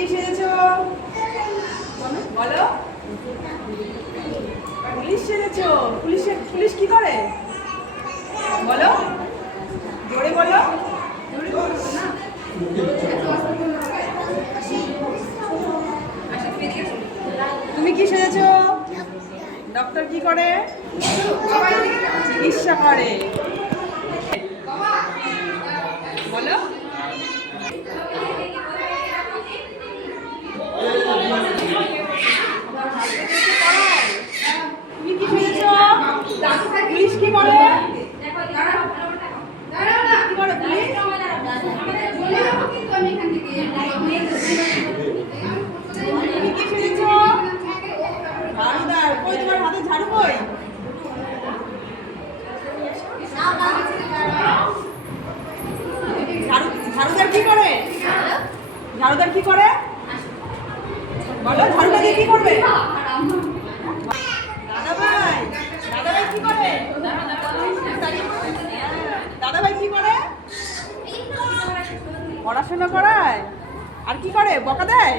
কি সেজেছো? বলো। Police সেজেছো। Police কি করে বলো? জোরে বলো। তুমি কি সেজেছো? ডক্টর কি করে? চিকিৎসা করে। বলো। তুমি কি সেজেছো? পুলিশ কি করে? কি করে পুলিশ? তুমি কি সেজেছো? ঝাড়ুদার। কই তোমার হাতে ঝাড়ু কই? ঝাড়ুদার কি করে? ঝাড়ুদার কি করে বলো? ঝাড়ুটা দিয়ে কি করবে? দাদাভাই। দাদাভাই কি করে? দাদাভাই কি করে? পড়াশোনা করায়। আর কি করে? বকা দেয়?